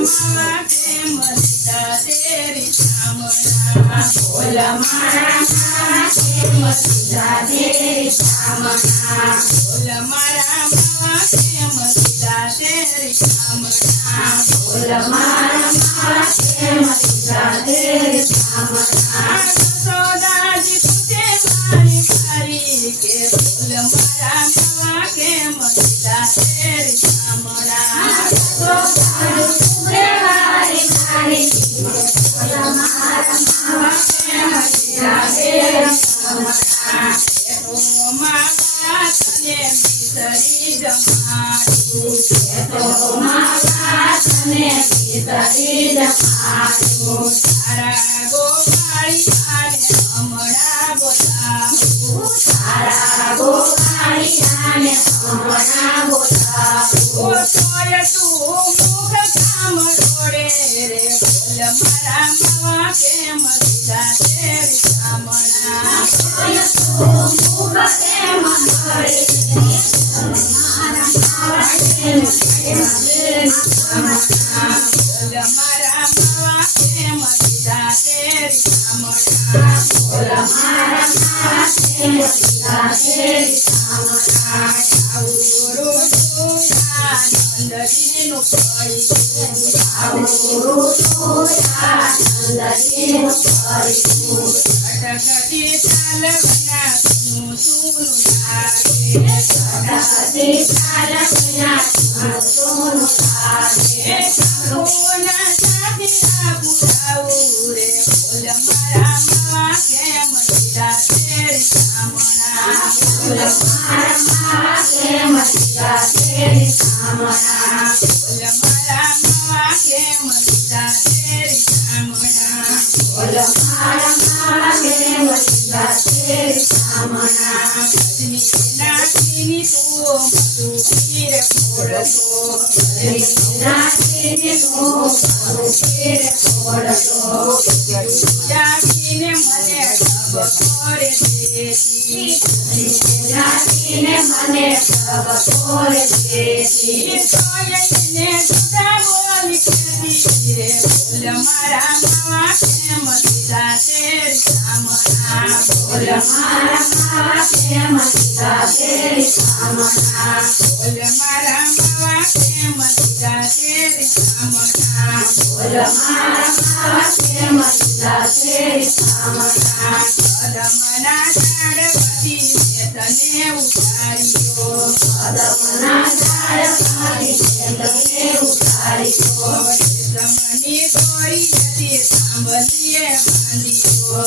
मावा के मस्ता तेरी सामना बोल मारा मावा के मस्ता तेरी सामना बोल मारा मावा के मस्ता तेरी सामना बोल मारा मावा के मस्ता तेरी सामना सौदा जी पूछे मारी मारी के बोल मारा मावा के मस्ता तेरी सामना सौदा जी पूछे मारी मारी के बोल मारा मावा के मस्ता तेरी सामना तो मावा तने भीतरी जमाडू तो मावा तने भीतरी जमाडू तारा गोपाळी आने हमड़ा बोलावू तारा गोपाळी आने हमड़ा बोलावू तोय तू मुख काम रोडे रे बोल मारा मावा के मस्ता तेरी सामना तोय तू मुख के मनोरे रे बोल मारा मावा के मस्ता तेरी सामना बोल मारा मावा के मस्ता तेरी सामना बोल मारा मावा के मस्ता तेरी सामना गुरु नंद दीनु पड़ी गुरु नंद दीनु पड़ी अटकती चाल बना सुनु सुनु लागे अटकती चाल बना सुनु सुनु लागे कोना साथिया बुलाऊ रे बोल मारा मावा के मस्ता तेरी सामना बोल मारा मावा के मस्ता तेरी सामना बोल मारा मावा के मस्ता तेरी सामना बोल मारा मावा के मस्ता तेरी सामना पत्नी नाचिनी तो मधु पीर फोड़ दो पत्नी नाचिनी तो मधु पीर फोड़ दो जाने मने सब करे देती जाने मने सब करे देती सोयने सुधा बोल के रे बोल मारा मावा के मस्ता तेरी सामना बोल मारा मावा के मस्ता तेरी सामना बोल मारा मावा के मस्ता तेरी सामना बोल मारा मावा के मस्ता तेरी सामना कदमना झाड़पति तने उतारियो कदमना झाड़पति तने उतारियो तमनी तोरी यति सांभलिए बांधियो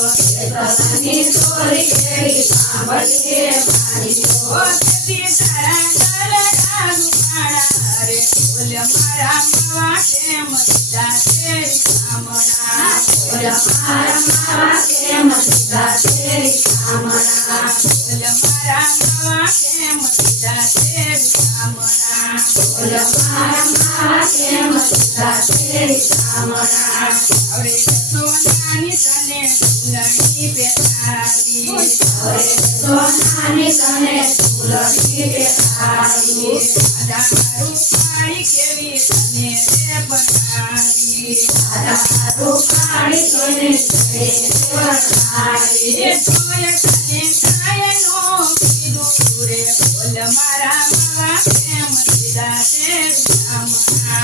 तमनी तोरी यति सांभलिए बांधियो यति सारा लागू मारा रे बोल मारा मावा के मस्ता तेरी सामना बोल मारा मावा के मस्ता तेरी सामना बोल मारा मावा के मस्ता तेरी सामना बोल मारा मावा के मस्ता तेरी सामना अरे सोनानी तने दुलनी पेतारी अरे सोनानी तने दुलनी पेतारी दारू पानी के भी तने रे बनारी दारू पानी तने रे बनारी सोय तने कायनो दूरे बोल मारा मावा के मस्ता तेरी सामना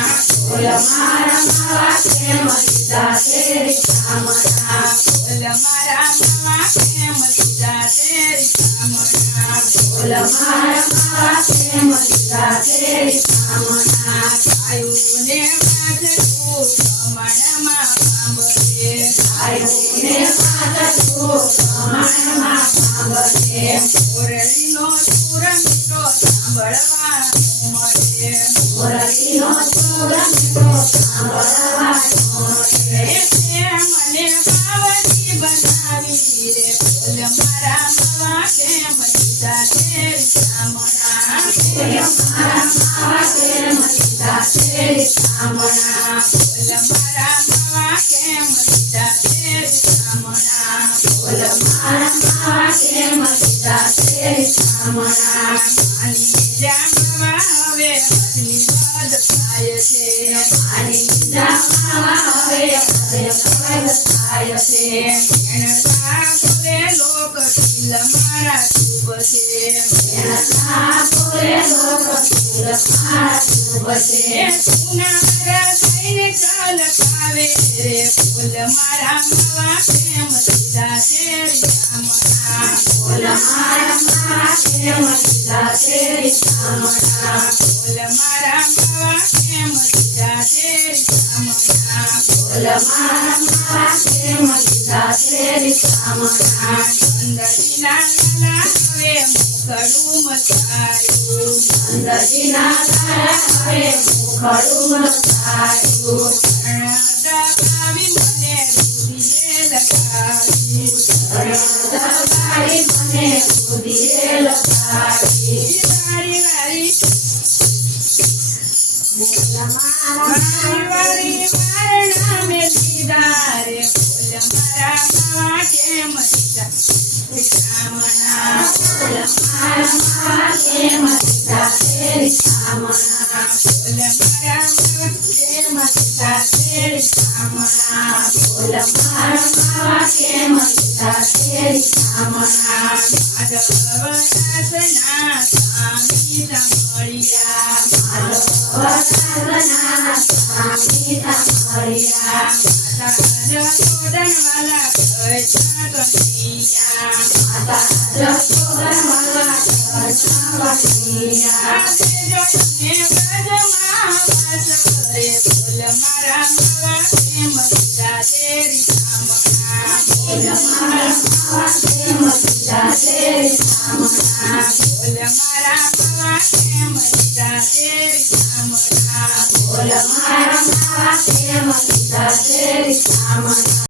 बोल मारा मावा के मस्ता तेरी सामना बोल मारा मावा के मस्ता तेरी सामना बोल मारा मावा के मस्ता तेरी सामना आयुने बाजू कमण मा बांबरे आयुने बाजू कमण मा बांबरे मुरलीनो सुरमितो सांभळवा मोरे मुरलीनो सुरमितो सांभळवा मोरे मने पावती बनावी रे बोल मारा मावा के मस्ता तेरी सामना बोल मारा मावा के मस्ता तेरी सामना बोल मारा मावा के मस्ता तेरी सामना बोल मारा मावा के मस्ता तेरी सामना मानी जा मावा हवे मनी वद पाए છે મારી જાવા હવે અભય થાય છે એના બોલે લોક દિલ મારા શુભ છે એના બોલે લોક દિલ મારા શુભ છે સુનારા થઈને ચાલકાવે રે બોલ મારા માવા પ્રેમ દીધા તેરી કામના બોલ મારા માવા પ્રેમ દીધા તેરી કામના બોલ મારા માવા પ્રેમ દીધા તેરી કામના બોલ મારા માવા પ્રેમ દીધા તેરી કામના અંદરીના લાલા હવે મુખડું મચાયું અંદરીના લાલા હવે મુખડું મચાયું દબાવી મને રુધિરે લગાવી દબાવી મને રુધિરે લગાવી વારી વારી બોલ મારા વારી વારણા મે લીધા રે બોલ મારા માવા કેમ દીધા કામના બોલ મારા માવા કેમ દીધા તેરી કામના બોલ મારા માવા કેમ દીધા તેરી કામના બોલ મારા માવા કેમ દીધા તેરી કામના માધવદાસના સ્વામી તમળિયા માધવદાસના સ્વામી તમળિયા માતા જસોદનવાલા કૃષ્ણ કનૈયા માતા જસોદનવાલા કૃષ્ણ કનૈયા તેજો ને બ્રજમાં વાસ રે બોલ મારા માવા પ્રેમ દીધા તેરી કામના બોલ મારા માવા પ્રેમ દીધા તેરી કામના બોલ મારા માવા પ્રેમ દીધા તેરી કામના બોલ મારા માવા પ્રેમ દીધા તેરી કામના